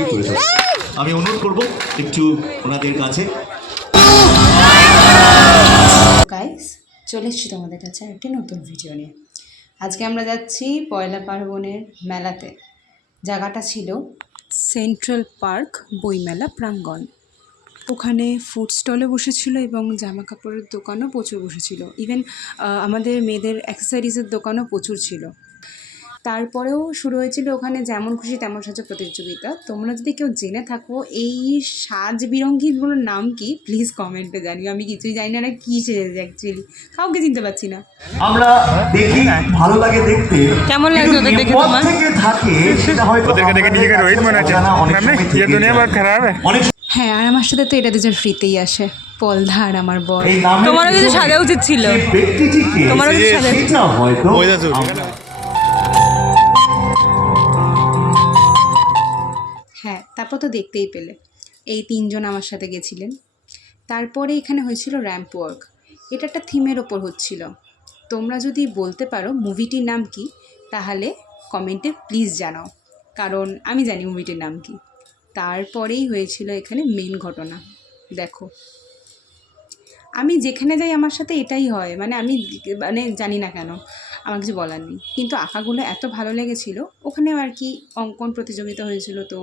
দিয়ে তুলে ধরছে। আমি অনুরোধ করবো একটু ওনাদের কাছে। গাইস, চলে এসেছি তোমাদের কাছে একটি নতুন ভিডিও নিয়ে। আজকে আমরা যাচ্ছি পয়লা পার্বণের মেলাতে। জায়গাটা ছিল সেন্ট্রাল পার্ক বইমেলা প্রাঙ্গণ। ওখানে ফুড স্টলে বসেছিল এবং জামা কাপড়ের দোকানও প্রচুর বসেছিল। ইভেন আমাদের মেয়েদের অ্যাক্সেসরিজের দোকানও প্রচুর ছিল। তারপরেও শুরু হয়েছিল ওখানে যেমন খুশি তেমন সাজো প্রতিযোগিতা। তোমরা যদি কেউ জেনে থাকো এই সাজ বিরঙ্গীগুলোর নাম কি, প্লিজ কমেন্টে জানিও। আমি কিছুই জানি না কী সেজেছে, অ্যাকচুয়ালি কাউকে চিনতে পারছি না। আমরা দেখি ভালো লাগে দেখতে, কেমন লাগছে ওদের দেখে তোমার? থেকে থাকে সেটা হয়তো ওদেরকে দেখে নিজেকে রোহিত মনে হচ্ছে। ये दुनिया बहुत खराब है। হ্যাঁ, আর আমার সাথে তো এটা দুজন ফ্রিতেই আসে, পলধা আর আমার বর। তোমারও কিছু সাজা উচিত ছিল, তোমারও কিছু সাজা উচিত হয়তো। হ্যাঁ, তারপর তো দেখতেই পেলে এই তিনজন আমার সাথে গেছিলেন। তারপরে এখানে হয়েছিল র্যাম্প ওয়ার্ক। এটা একটা থিমের ওপর হচ্ছিল। তোমরা যদি বলতে পারো মুভিটির নাম কি, তাহলে কমেন্টে প্লিজ জানাও, কারণ আমি জানি মুভিটির নাম কি। তারপরেই হয়েছিল এখানে মেন ঘটনা। দেখো, আমি যেখানে যাই আমার সাথে এটাই হয়, আমি জানি না কেন, আমার কিছু বলার নেই। কিন্তু আঁকাগুলো এত ভালো লেগেছিল। ওখানেও আর কি অঙ্কন প্রতিযোগিতা হয়েছিল, তো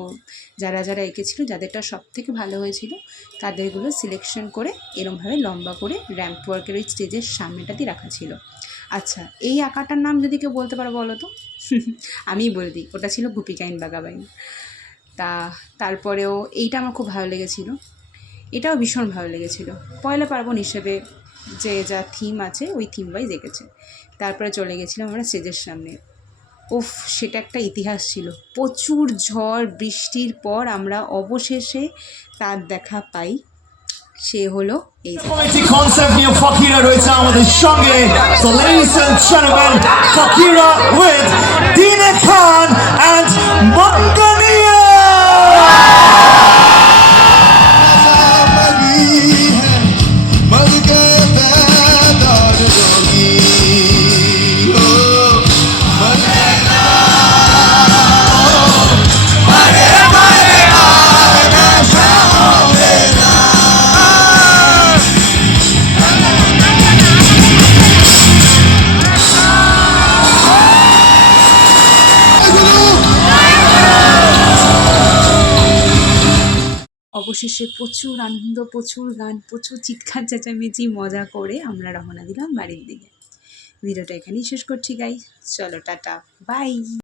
যারা যারা এঁকেছিল যাদেরটা সব থেকে ভালো হয়েছিল তাদেরগুলো সিলেকশন করে এরমভাবে লম্বা করে র্যাম্প ওয়ার্কের ওই স্টেজের সামনেটাতেই রাখা ছিল। আচ্ছা, এই আঁকাটার নাম যদি কেউ বলতে পারো বলো তো। আমিই বলে দিই, ওটা ছিল গুপিকাইন বাগাবাইন। তারপরেও এইটা আমার খুব ভালো লেগেছিল, এটাও ভীষণ ভালো লেগেছিল। পয়লা পার্বণ হিসেবে যে যা থিম আছে ওই থিম ওয়াইজ এঁকেছে। তারপরে চলে গেছিলাম আমরা স্টেজের সামনে। উফ, সেটা একটা ইতিহাস ছিল। প্রচুর ঝড় বৃষ্টির পর আমরা অবশেষে তার দেখা পাই। সে হলো এই কনসেপ্ট নিয়ে ফাকিরা রয়েছে আমাদের সঙ্গে। So ladies and gentlemen, Fakira with Dina Khan and Mangania. অবশেষে প্রচুর আনন্দ, প্রচুর গান, প্রচুর চিৎকার চেঁচামেচি মজা করে আমরা রওনা দিলাম বাড়ির দিকে। ভিডিওটা এখানেই শেষ করছি গাইস। চলো টাটা, বাই।